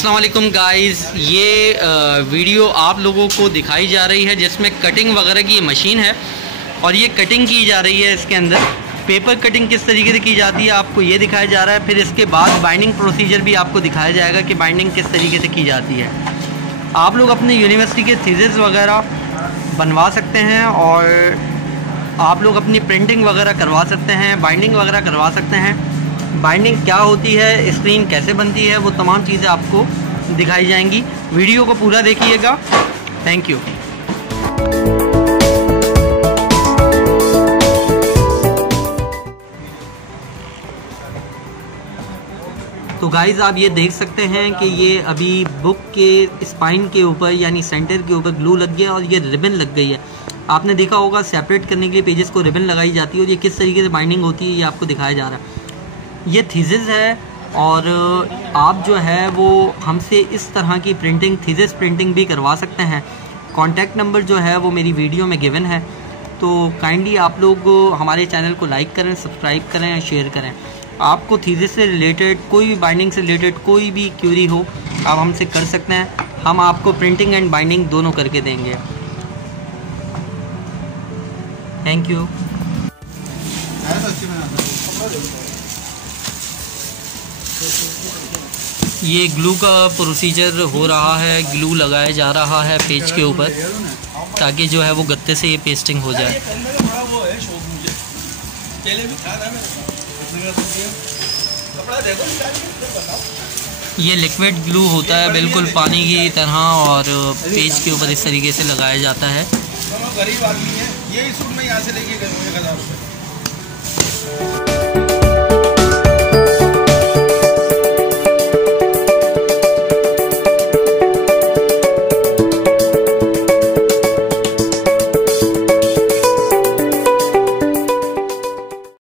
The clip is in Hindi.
अस्सलाम वालेकुम गाइस, ये वीडियो आप लोगों को दिखाई जा रही है जिसमें कटिंग वगैरह की मशीन है और ये कटिंग की जा रही है। इसके अंदर पेपर कटिंग किस तरीके से की जाती है आपको ये दिखाया जा रहा है। फिर इसके बाद बाइंडिंग प्रोसीजर भी आपको दिखाया जाएगा कि बाइंडिंग किस तरीके से की जाती है। आप लोग अपने यूनिवर्सिटी के थीसिस वगैरह बनवा सकते हैं और आप लोग अपनी प्रिंटिंग वगैरह करवा सकते हैं, बाइंडिंग वगैरह करवा सकते हैं। बाइंडिंग क्या होती है, स्क्रीन कैसे बनती है, वो तमाम चीज़ें आपको दिखाई जाएंगी। वीडियो को पूरा देखिएगा। Thank you. तो गाइज़ आप ये देख सकते हैं कि ये अभी बुक के स्पाइन के ऊपर यानी सेंटर के ऊपर ग्लू लग गया और ये रिबन लग गई है। आपने देखा होगा सेपरेट करने के लिए पेजेस को रिबन लगाई जाती है और ये किस तरीके से बाइंडिंग होती है ये आपको दिखाया जा रहा है। ये थीसिस है और आप जो है वो हमसे इस तरह की प्रिंटिंग थीसिस प्रिंटिंग भी करवा सकते हैं। कॉन्टैक्ट नंबर जो है वो मेरी वीडियो में गिवन है, तो काइंडली आप लोग हमारे चैनल को लाइक करें, सब्सक्राइब करें और शेयर करें। आपको थीसिस से रिलेटेड कोई भी बाइंडिंग से रिलेटेड कोई भी क्यूरी हो आप हमसे कर सकते हैं। हम आपको प्रिंटिंग एंड बाइंडिंग दोनों करके देंगे। Thank you. ये ग्लू का प्रोसीजर हो रहा है, ग्लू लगाया जा रहा है पेज के ऊपर ताकि जो है वो गत्ते से ये पेस्टिंग हो जाए। ये लिक्विड ग्लू होता है बिल्कुल पानी की तरह और पेज के ऊपर इस तरीके से लगाया जाता है। गरीब आदमी है, यही सूट में यहाँ से लेके गए 1000 रुपये।